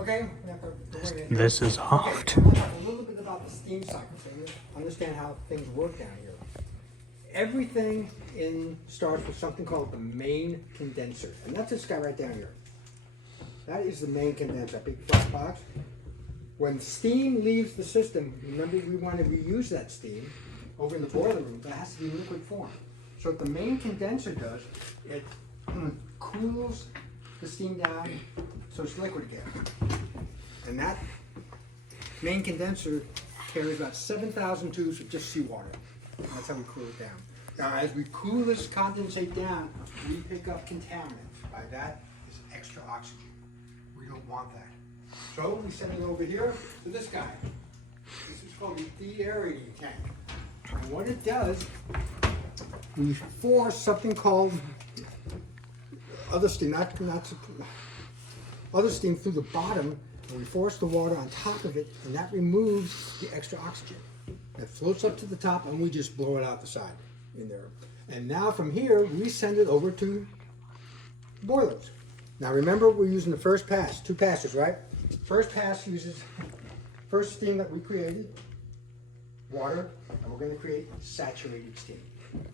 Okay. This is off. Okay, we'll talk a little bit about the steam cycle so you understand how things work down here. Everything starts with something called the main condenser, and that's this guy right down here. That is the main condenser, that big flat box. When steam leaves the system, remember we want to reuse that steam over in the boiler room. That has to be in liquid form. So what the main condenser does, it cools the steam down so it's liquid again. And that main condenser carries about 7,000 tubes of just seawater. That's how we cool it down. Now, as we cool this condensate down, we pick up contaminants. By that is extra oxygen. We don't want that. So we send it over here to this guy. This is called the de-aerating tank. And what it does, we force something called other steam, other steam through the bottom, and we force the water on top of it, and that removes the extra oxygen. It floats up to the top, and we just blow it out the side in there. And now from here, we send it over to boilers. Now remember, we're using the first pass, 2 passes, right? First pass uses first steam that we created, water, and we're going to create saturated steam.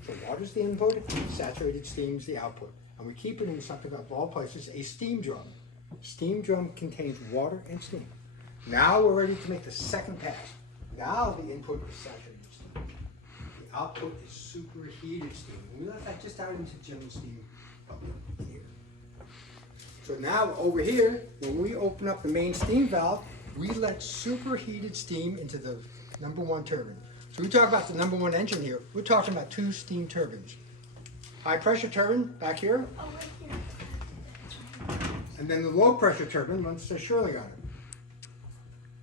So water's the input, saturated steam's the output. And we keep it in something of all places, a steam drum. Steam drum contains water and steam. Now we're ready to make the second pass. Now the input is saturated steam. The output is superheated steam. We let that just out into general steam bubble in here. So now over here, when we open up the main steam valve, we let superheated steam into the #1 turbine. So we talk about the #1 engine here. We're talking about 2 steam turbines. High pressure turbine back here. Oh, right here. And then the low pressure turbine runs to Shirley on it.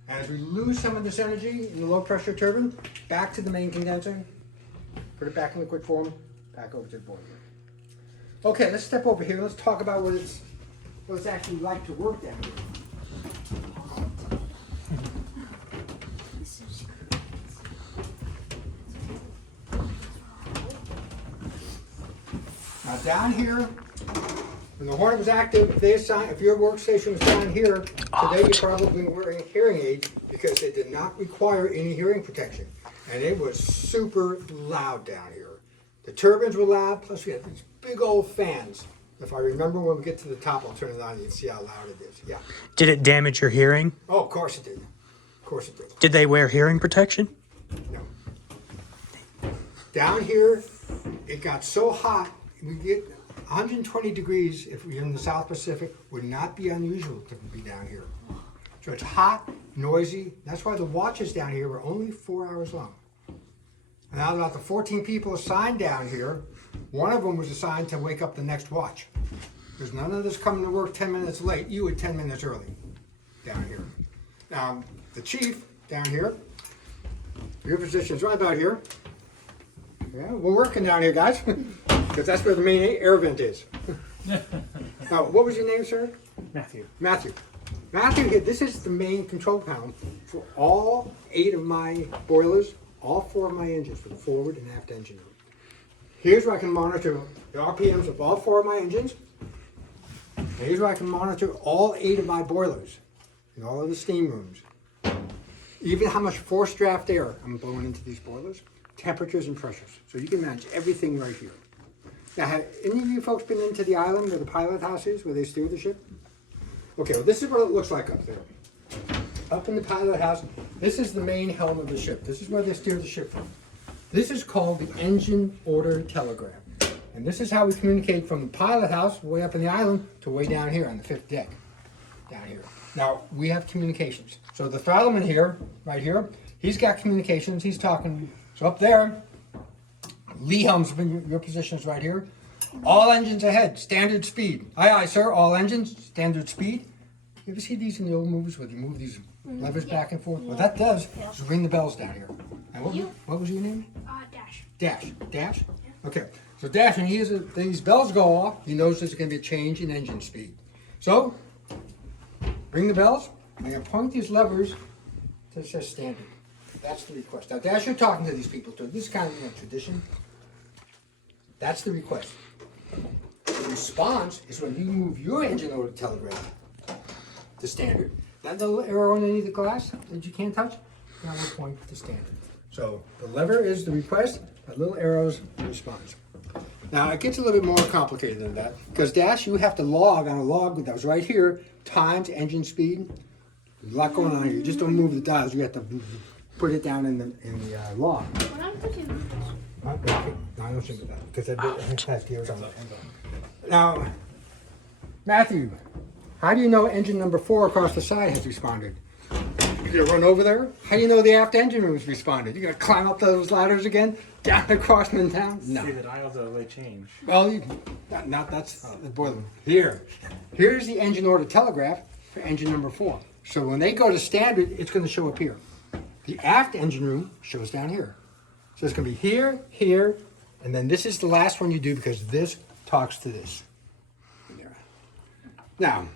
As we lose some of this energy in the low pressure turbine, back to the main condenser, put it back in liquid form, back over to the boiler. Okay, let's step over here. Let's talk about what it's actually like to work down here. Now down here, when the Hornet was active, if your workstation was down here, today you're probably wearing hearing aids because it did not require any hearing protection. And it was super loud down here. The turbines were loud, plus we had these big old fans. If I remember when we get to the top, I'll turn it on and you can see how loud it is. Yeah. Did it damage your hearing? Oh, of course it did. Of course it did. Did they wear hearing protection? No. Down here, it got so hot, we get 120 degrees if we're in the South Pacific would not be unusual to be down here. So it's hot, noisy. That's why the watches down here were only 4 hours long. And out of about the 14 people assigned down here, one of them was assigned to wake up the next watch. There's none of this coming to work 10 minutes late. You were 10 minutes early down here. The chief down here, your position's right about here. Yeah, we're working down here, guys, because that's where the main air vent is. Now, what was your name, sir? Matthew. Matthew. Matthew, this is the main control panel for all 8 of my boilers, all 4 of my engines for the forward and aft engine room. Here's where I can monitor the RPMs of all 4 of my engines. And here's where I can monitor all 8 of my boilers and all of the steam rooms. Even how much forced draft air I'm blowing into these boilers, temperatures and pressures. So you can manage everything right here. Now, have any of you folks been into the island where the pilot house is, where they steer the ship? Okay, well this is what it looks like up there. Up in the pilot house, this is the main helm of the ship. This is where they steer the ship from. This is called the engine order telegram. And this is how we communicate from the pilot house way up in the island to way down here on the 5th deck. Down here. Now, we have communications. So the throttleman here, right here, he's got communications. He's talking. So up there, lee helm's been your position's right here. All engines ahead, standard speed. Aye, aye, sir, all engines, standard speed. You ever see these in the old movies where they move these levers back and forth? What that does is ring the bells down here. And what was your name? Dash. Dash. Dash? Okay. So Dash, when these bells go off, he knows there's going to be a change in engine speed. So, ring the bells. I'm going to point these levers to it says standard. That's the request. Now, Dash, you're talking to these people too. This is kind of tradition. That's the request. The response is when you move your engine order telegram to standard. that little arrow underneath the glass that you can't touch, that will point to standard. So the lever is the request, that little arrow's the response. Now it gets a little bit more complicated than that, because Dash, you have to log on a log that was right here, times, engine speed. There's a lot going on here. You just don't move the dials, you have to put it down in the log. When I'm pushing this. No, I don't think of that, because it has gears on it. Now, Matthew, how do you know engine number 4 across the side has responded? You run over there? How do you know the aft engine room has responded? You gonna climb up those ladders again? Down across and then down? No. See the dials though, they change. Well, that's the boiler. Here's the engine order telegraph for engine number 4. So when they go to standard, it's gonna show up here. The aft engine room shows down here. So it's gonna be here, here, and then this is the last one you do because this talks to this. There. Now,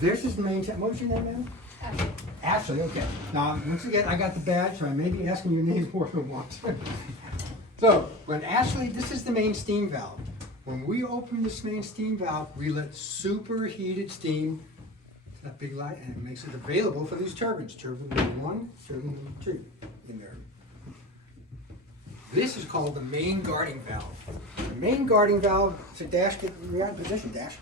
this is the main, what was your name, man? Ashley, okay. Now, once again, I got the badge, so I may be asking your name more than once. So, when Ashley, this is the main steam valve. When we open this main steam valve, we let superheated steam, that big light, and it makes it available for these turbines. Turbine number 1, turbine number 2 in there. This is called the main guarding valve. The main guarding valve, so Dash, you're out of position, Dash.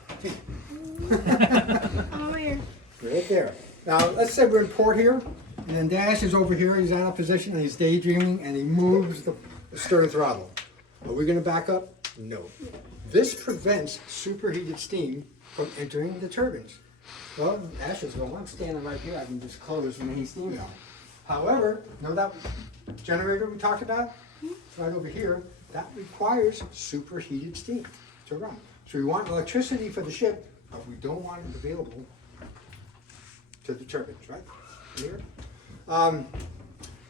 Oh, here. Right there. Now, let's say we're in port here, and then Dash is over here, he's out of position, and he's daydreaming, and he moves the stern throttle. Are we gonna back up? No. This prevents superheated steam from entering the turbines. Well, Dash is going, I'm standing right here, I can just close the main steam valve. However, know that generator we talked about? Right over here, that requires superheated steam to run. So we want electricity for the ship, but we don't want it available to the turbines, right? Here.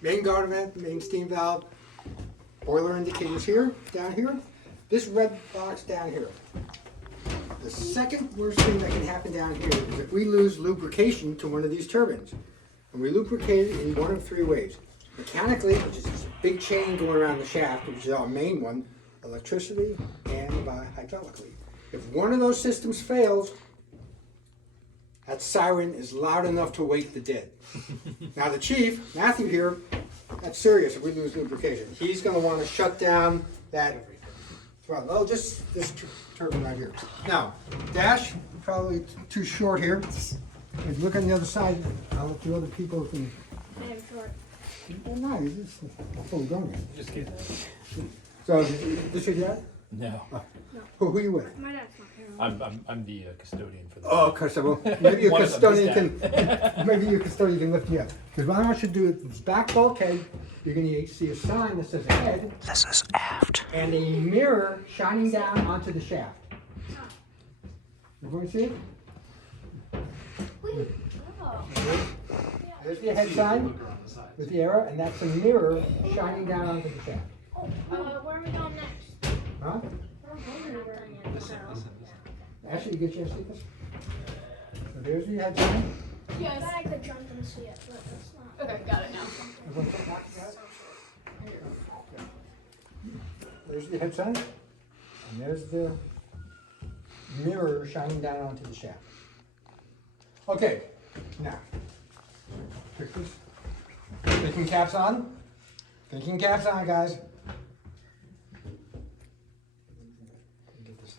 Main guard vent, main steam valve, boiler indicators here, down here. This red box down here. The second worst thing that can happen down here is if we lose lubrication to one of these turbines. And we lubricate it in one of 3 ways. Mechanically, which is this big chain going around the shaft, which is our main one, electricity, and by hydraulically. If one of those systems fails, that siren is loud enough to wake the dead. Now the chief, Matthew here, that's serious if we lose lubrication. He's gonna wanna shut down that throttle. Oh, just this turbine right here. Now, Dash, probably too short here. If you look on the other side, I'll let the other people can. I am short. Well, no, you're just fully grown. Just kidding. So, this your dad? No. Who are you with? My dad's not here. I'm the custodian for the. Oh, okay, so well, maybe your One of them is custodian can, maybe your custodian can lift you up. Because what I want you to do is this back bulkhead, you're gonna see a sign that says ahead This is aft. and a mirror shining down onto the shaft. You going to see it? Oh. There's the head sign with the arrow, and that's a mirror shining down onto the shaft. Where are we going next? Huh? We're not done yet. Listen. Ashley, you get your see this? So there's the head sign. Yes. I could jump and see it, but that's not. Okay, got it now. Everyone check out that? There's the head sign, and there's the mirror shining down onto the shaft. Okay, now, pick this. Thinking caps on? Thinking caps on, guys. Get this.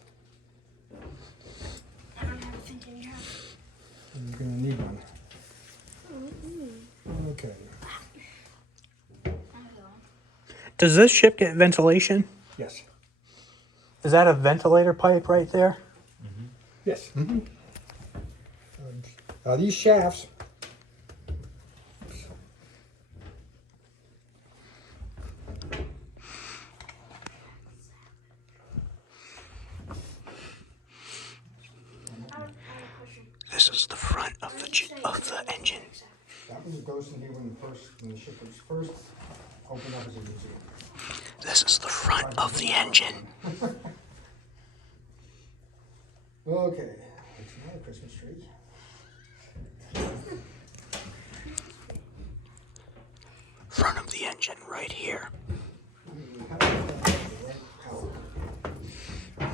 I don't have a thinking cap. You're gonna need one. Okay. Does this ship get ventilation? Yes. Is that a ventilator pipe right there? Yes. Now these shafts. This is the front of the engine. That was goes in here when the ship was first opened up as a museum. This is the front of the engine. Okay, it's not a Christmas tree. Front of the engine right here.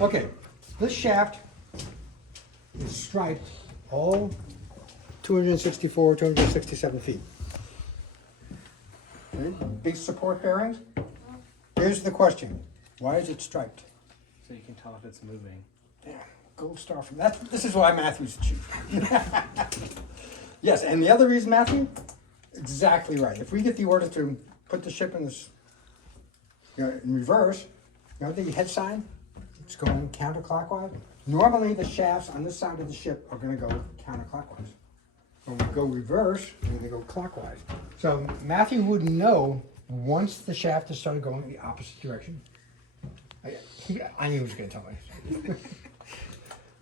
Okay, this shaft is striped all 264, 267 feet. Okay, big support bearings. Here's the question. Why is it striped? So you can tell if it's moving. Yeah, gold star from that. This is why Matthew's cheap. Yes, and the other reason, Matthew, exactly right. If we get the order to put the ship in this, in reverse, the head sign, it's going counterclockwise. Normally, the shafts on this side of the ship are going to go counterclockwise. When we go reverse, we're going to go clockwise. So Matthew wouldn't know once the shaft has started going in the opposite direction. I knew he was going to tell me.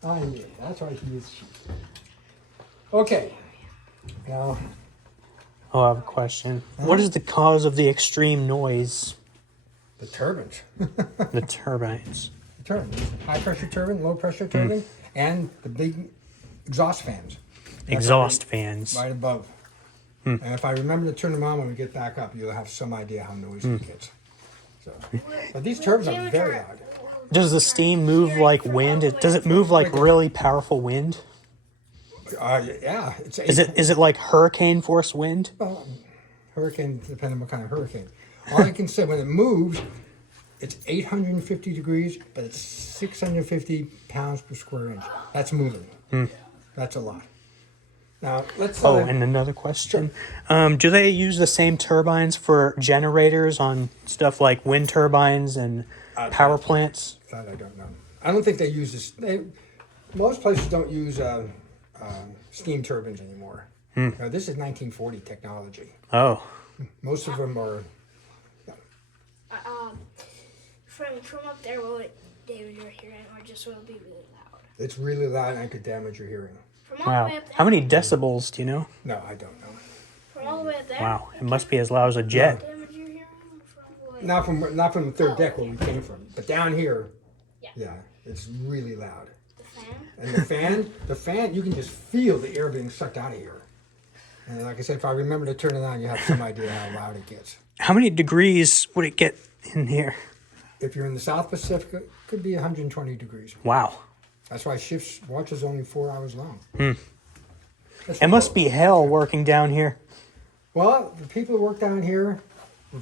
I knew. That's why he is cheap. Okay. Now, Oh, I have a question. What is the cause of the extreme noise? the turbines. The turbines. The turbines. High pressure turbine, low pressure turbine, and the big exhaust fans. Exhaust fans. Right above. And if I remember to turn them on when we get back up, you'll have some idea how noisy it gets. So, but these turbines are very loud. Does the steam move like wind? Does it move like really powerful wind? Yeah, it's Is it like hurricane force wind? hurricane, depending on what kind of hurricane. All I can say, when it moves, it's 850 degrees, but it's 650 pounds per square inch. That's moving. That's a lot. Now, let's... Oh, and another question. Do they use the same turbines for generators on stuff like wind turbines and power plants? That I don't know. I don't think they use this. Most places don't use steam turbines anymore. This is 1940 technology. Oh. Most of them are... From up there, will it damage your hearing, or just will it be really loud? It's really loud and could damage your hearing. From all the Wow. way up there. How many decibels do you know? No, I don't know. From all the way up there. Wow. It must be as loud as a jet. Damage your hearing from all the way. Not from the third deck where we came from, but down here, Yeah. yeah, it's really loud. The fan. And the fan, you can just feel the air being sucked out of here. And like I said, if I remember to turn it on, you have some idea how loud it gets. How many degrees would it get in here? If you're in the South Pacific, it could be 120 degrees. Wow. That's why watch is only 4 hours long. It must be hell working down here. Well, the people who work down here were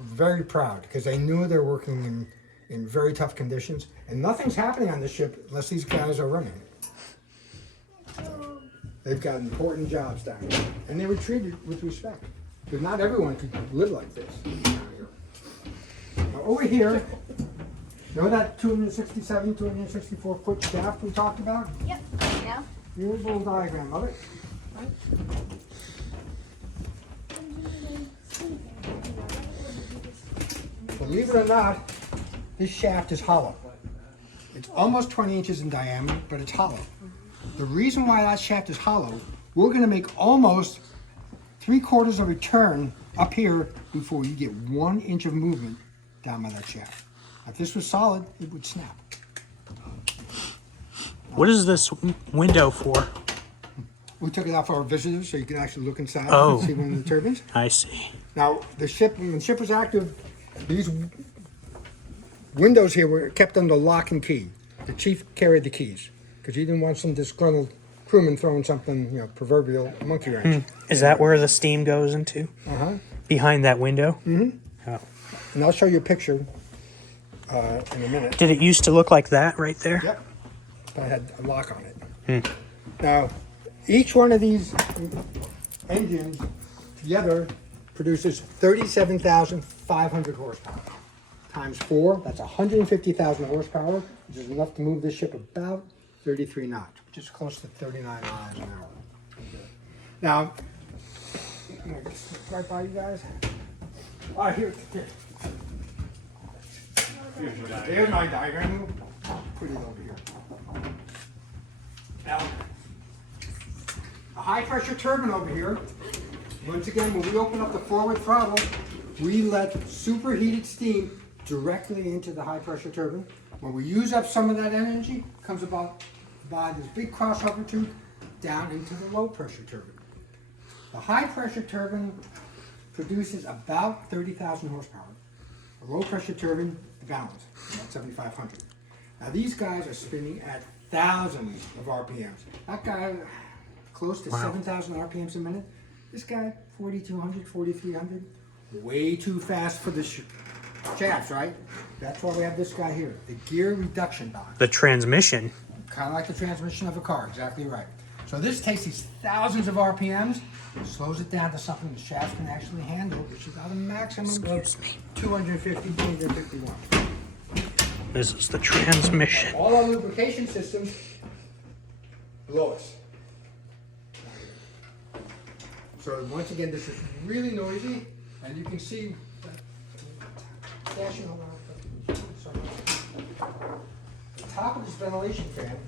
very proud because they knew they're working in very tough conditions, and nothing's happening on the ship unless these guys are running. They've got important jobs down here, and they were treated with respect. Because not everyone could live like this down here. Now, over here, you know that 267, 264 foot shaft we talked about? Yep. Yeah. Here's a little diagram of it. Believe it or not, this shaft is hollow. It's almost 20 inches in diameter, but it's hollow. The reason why that shaft is hollow, we're going to make almost 3/4 of a turn up here before you get 1 inch of movement down by that shaft. If this was solid, it would snap. What is this window for? We took it out for our visitors so you can actually look inside Oh. and see one of the turbines. I see. Now, when the ship was active, these windows here were kept under lock and key. The chief carried the keys because he didn't want some disgruntled crewman throwing something, proverbial monkey wrench. Is that where the steam goes into? Uh-huh. Behind that window? Oh. And I'll show you a picture in a minute. Did it used to look like that right there? Yep. But I had a lock on it. Now, each one of these engines together produces 37,500 horsepower. Times 4, that's 150,000 horsepower, which is enough to move this ship about 33 knots, which is close to 39 miles an hour. Now, I'm gonna just skip right by you guys. Here. Here's my diagram. Put it over here. Now, a high pressure turbine over here. Once again, when we open up the forward throttle, we let superheated steam directly into the high pressure turbine. When we use up some of that energy, it comes about by this big crossover tube down into the low pressure turbine. The high pressure turbine produces about 30,000 horsepower. The low pressure turbine, the balance, about 7,500. Now these guys are spinning at thousands of RPMs. That guy, close to 7,000 RPMs a minute. This guy, 4,200, 4,300. Way too fast for the shafts, right? That's why we have this guy here, the gear reduction box. The transmission. Kind of like the transmission of a car, exactly right. So this takes these thousands of RPMs, slows it down to something the shafts can actually handle, which is at a maximum of 250, 251. This is the transmission. All our lubrication systems below us. So once again, this is really noisy, and you can see the top of this ventilation fan.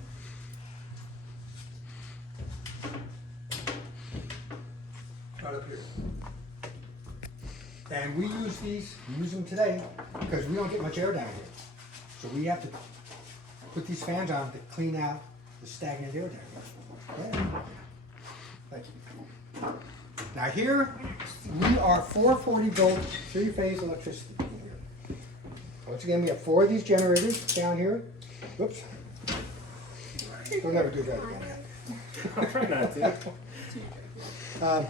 Right up here. And we use them today because we don't get much air down here. So we have to put these fans on to clean out the stagnant air down here. Okay. Thank you. Now here, we are 440 volt, 3-phase electricity in here. Once again, we have 4 of these generators down here. Whoops. We'll never do that again. I'll try not to.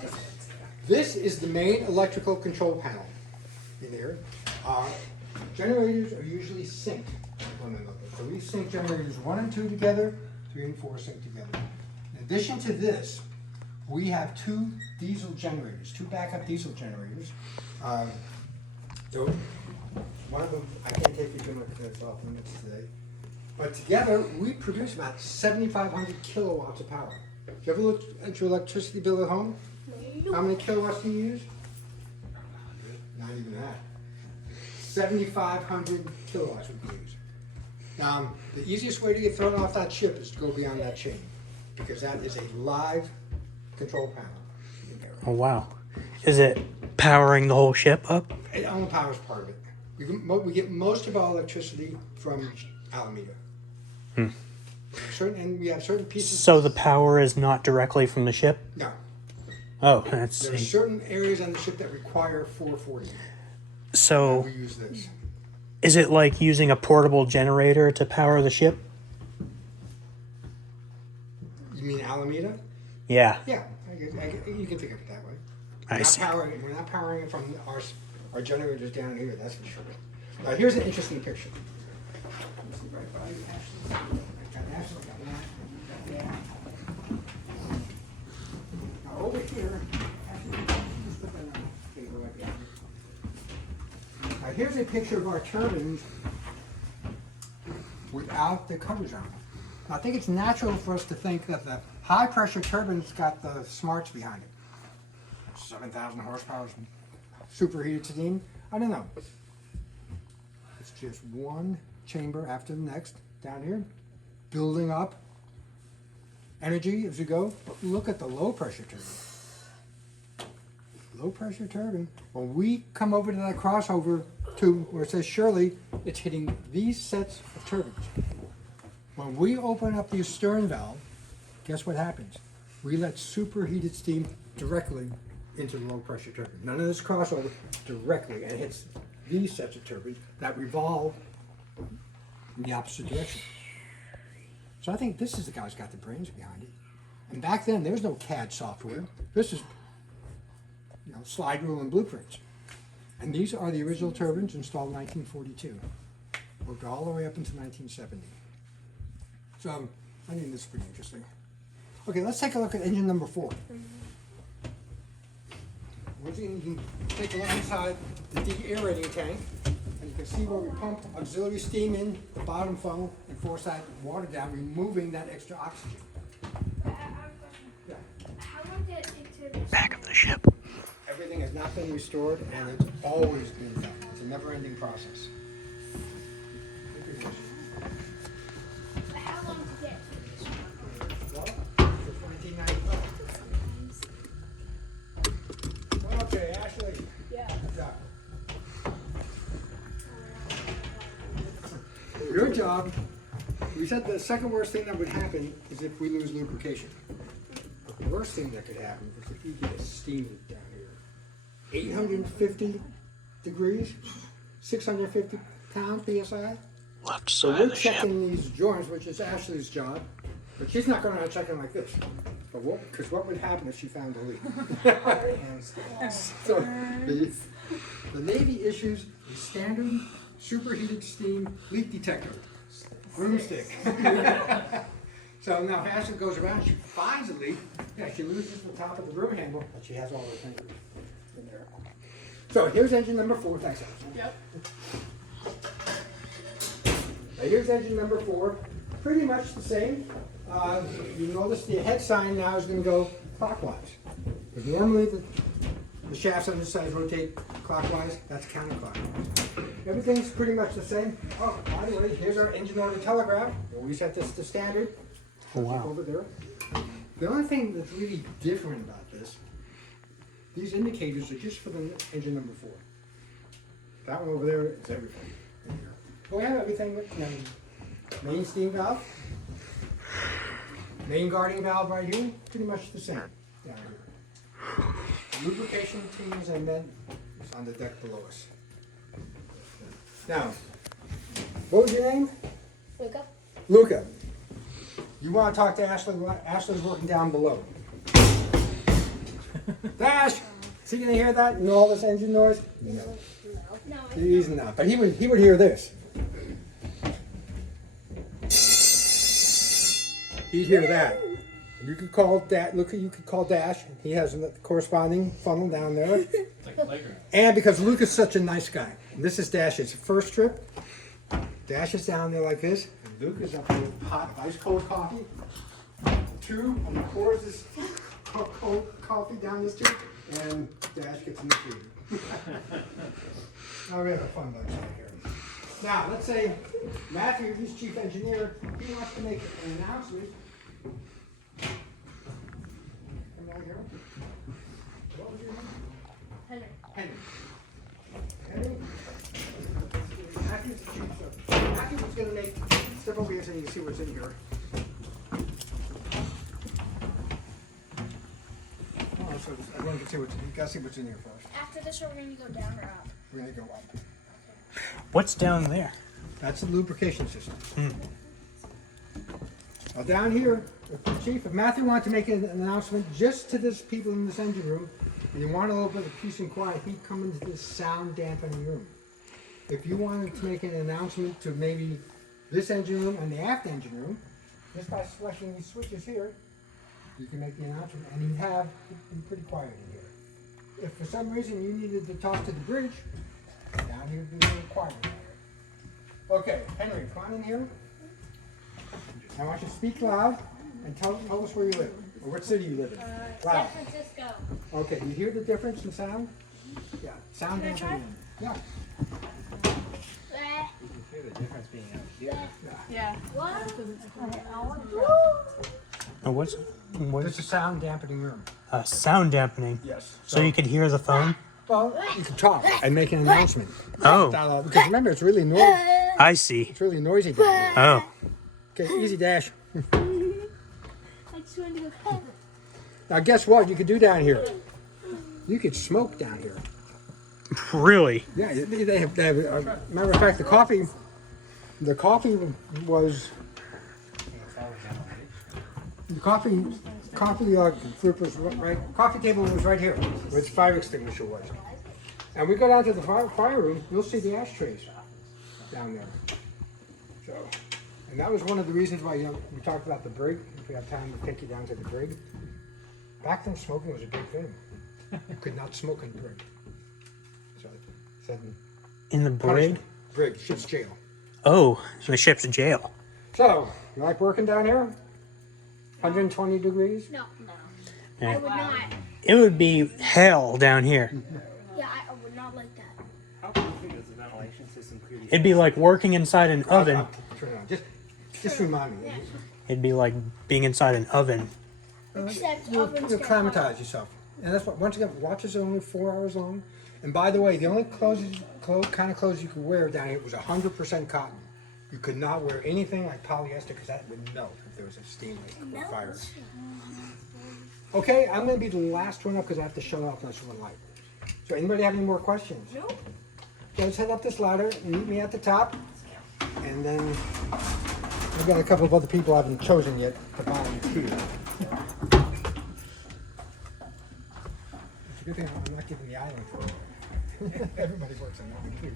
This is the main electrical control panel in there. Generators are usually synced one another. So we sync generators 1 and 2 together, 3 and 4 sync together. In addition to this, we have 2 diesel generators, 2 backup diesel generators. So one of them, I can't take you too much because it's off limits today. But together, we produce about 7,500 kilowatts of power. Do you ever look at your electricity bill at home? How many kilowatts do you use? Not even that. 7,500 kilowatts we use. Now, the easiest way to get thrown off that ship is to go beyond that chain, because that is a live control panel in there. Oh, wow. Is it powering the whole ship up? It only powers part of it. We get most of our electricity from Alameda. And we have certain pieces. So the power is not directly from the ship? No. Oh, that's There are certain areas on the ship that require 440. So We use this. is it like using a portable generator to power the ship? You mean Alameda? Yeah, Yeah, you can think of it that way. I see. We're not powering it from our generators down here, that's for sure. Now here's an interesting picture. Let me see right by you, Ashley. I got Ashley, got that, got that. Now over here, Ashley, just put that on the table right there. Now here's a picture of our turbines without the covers on them. I think it's natural for us to think that the high pressure turbines got the smarts behind it. 7,000 horsepower, superheated steam. I don't know. It's just one chamber after the next down here, building up energy as we go. But look at the low pressure turbine. Low pressure turbine. When we come over to that crossover to where it says Shirley, it's hitting these sets of turbines. When we open up the stern valve, guess what happens? We let superheated steam directly into the low pressure turbine. None of this crossover, directly, and hits these sets of turbines that revolve in the opposite direction. So I think this is the guy's got the brains behind it. And back then, there was no CAD software. This is, slide rule and blueprints. And these are the original turbines installed in 1942. Worked all the way up into 1970. So I think this is pretty interesting. Okay, let's take a look at engine number 4. Once again, you can take a look inside the de-aerating tank, and you can see where we pump auxiliary steam in the bottom funnel and force that water down, removing that extra oxygen. I have a question. Yeah. How long did it take to back of the ship. Everything has not been restored, and it's always been done. It's a never-ending process. How long did it take? Well, since 1995. Okay, Ashley. Yeah. Good job. Your job, we said the second worst thing that would happen is if we lose lubrication. The worst thing that could happen is if you get a steam leak down here. 850 degrees, 650 pounds PSI. left So side we're of the ship. checking these joints, which is Ashley's job, but she's not going to check them like this. But because what would happen if she found a leak? So the Navy issues a standard superheated steam leak detector, broomstick. So now if Ashley goes around, she finds a leak. Yeah, she loses the top of the broom handle, but she has all the things in there. So here's engine number 4. Thanks, Ashley. Yep. Now here's engine number 4, pretty much the same. You notice the head sign now is going to go clockwise. Because normally the shafts on this side rotate clockwise, that's counterclockwise. Everything's pretty much the same. Oh, by the way, here's our engine order telegraph. We set this to standard. Oh, wow. Over there. The only thing that's really different about this, these indicators are just for the engine number 4. That one over there is everything. We have everything with main steam valve, main guarding valve right here, pretty much the same down here. Lubrication teams and then is on the deck below us. Now, what was your name? Luca. Luca. You want to talk to Ashley? Ashley's working down below. Dash! Is he going to hear that and all this engine noise? No. No, He's not, but he would hear this. He'd hear that. You could call that. Look, you could call Dash. He has a corresponding funnel down there. It's like a playground. And because Luke is such a nice guy, this is Dash's first trip. Dash is down there like this, and Luke is up there with a pot of ice cold coffee. 2, and he pours this cold coffee down this tube, and Dash gets in the tube. Oh, we have a fun bunch out here. Now, let's say Matthew, he's chief engineer, he wants to make an announcement. Come down here. What was your name? Henry. Henry. Henry? Matthew's the chief, so Matthew was going to make, step over here so you can see what's in here. Oh, so everyone can see what's, you got to see what's in here first. After this, we're going to go down or up. We're going to go up. What's down there? That's the lubrication system. Now down here, if the chief, if Matthew wanted to make an announcement just to this people in this engine room, and you want to open the peace and quiet, he'd come into this sound dampening room. If you wanted to make an announcement to maybe this engine room and the aft engine room, just by selecting these switches here, you can make the announcement, and you'd be pretty quiet in here. If for some reason you needed to talk to the bridge, down here would be a little quieter. Okay, Henry, come on in here. I want you to speak loud and tell us where you live, or what city you live in. Loud. San Francisco. Okay, you hear the difference in sound? Yeah, sound Can I try? dampening. Yeah. You can hear the difference being out here. Yeah. What? Oh, what's It's a sound dampening room. sound dampening? Yes. So you could hear the phone? Well, you can talk and make an announcement. Oh, Because remember, it's really noisy. I see. It's really noisy down here. Oh, Okay, easy Dash. I just wanted to go. Now guess what you could do down here? You could smoke down here. really? Yeah, they have matter of fact, the coffee was, the coffee group was right, coffee table was right here, where the fire extinguisher was. And we go down to the fire room, you'll see the ashtrays down there. So, and that was one of the reasons why, we talked about the brig, if we have time to take you down to the brig. Back then, smoking was a big thing. You could not smoke in the brig. So, said In the brig? punishment. Brig, ship's jail. Oh, the ship's jail. So, you like working down here? 120 degrees? No. Yeah. I would not. It would be hell down here. Yeah, I would not like that. How configured is the ventilation system pretty? It'd be like working inside an oven. Turn it on. Just remind me. It'd be like being inside an oven. Except You'll ovens get acclimatize yourself. And that's what, once again, watches are only 4 hours long. And by the way, the only kind of clothes you could wear down here was 100% cotton. You could not wear anything like polyester because that would melt if there was a steam leak or fire. Okay, I'm going to be the last one up because I have to shut off this one light. So anybody have any more questions? Nope. Okay, let's head up this ladder and meet me at the top. And then I've got a couple of other people I haven't chosen yet to volunteer. It's a good thing I'm not giving the island for it. Everybody works on that one too.